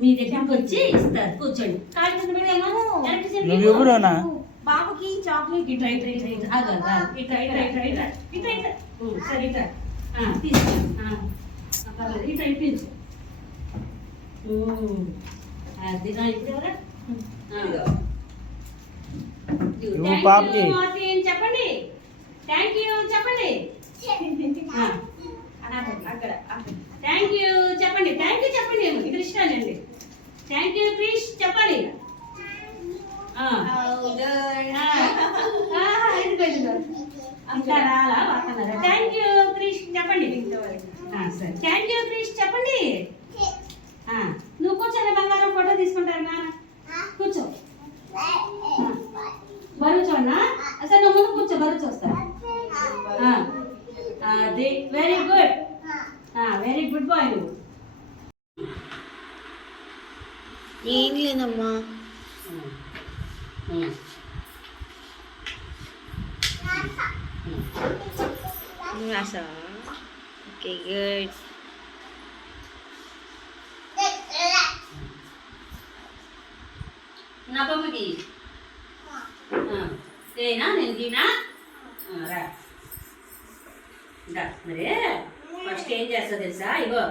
మీ దగ్గరికి వచ్చి ఇస్తారు. కూర్చోండి. కాళ్ళు కింద పెడదామా? నువ్వు ఎప్పుడన్నా బాబుకి చాక్లెట్ ఇట్లా ఇట్లా ఇట్లా ఇట్లా ఇట్లా ఇట్లా ఇట్లా ఇట్లా ఇట్లా ఇట్లా సరే ఇట్లా తీసుకో. ఇట్లా ఇప్పించు. అది ఇప్పుడు పాపకి చెప్పండి. థ్యాంక్ యూ చెప్పండి. అక్కడ థ్యాంక్ యూ చెప్పండి. థ్యాంక్ యూ చెప్పండి. కృష్ణానండి. థ్యాంక్ యూ క్రిష్ చెప్పాలి. థ్యాంక్ యూ క్రిష్ చెప్పండి. సరే థ్యాంక్ యూ క్రిష్ చెప్పండి. నువ్వు కూర్చోలే బంగారం ఫోటో తీసుకుంటారు నాన్న. కూర్చో. బరువు చూడనా? అసలు నువ్వు ముందు కూర్చో, బరువు చూస్తా. అది very good. Very good boy. నువ్వు ఏం లేదమ్మా. నువ్వు రాసావా? Okay good. నా బొమ్మకి ఏనా నేను గీనా రా. మరి ఫస్ట్ ఏం చేస్తా తెలుసా? ఇగో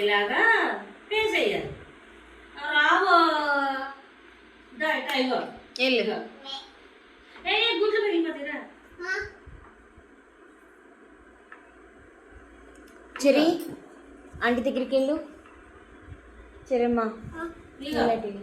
ఇలాగా ఫేస్ అయ్యారు. రావో ఇగో వెళ్ళు. ఏ గుడ్లు పెరిగిపోతాయిరా. చెరి ఆంటీ దగ్గరికి వెళ్ళు. చెరమ్మా ఇగో ఇలాంటివి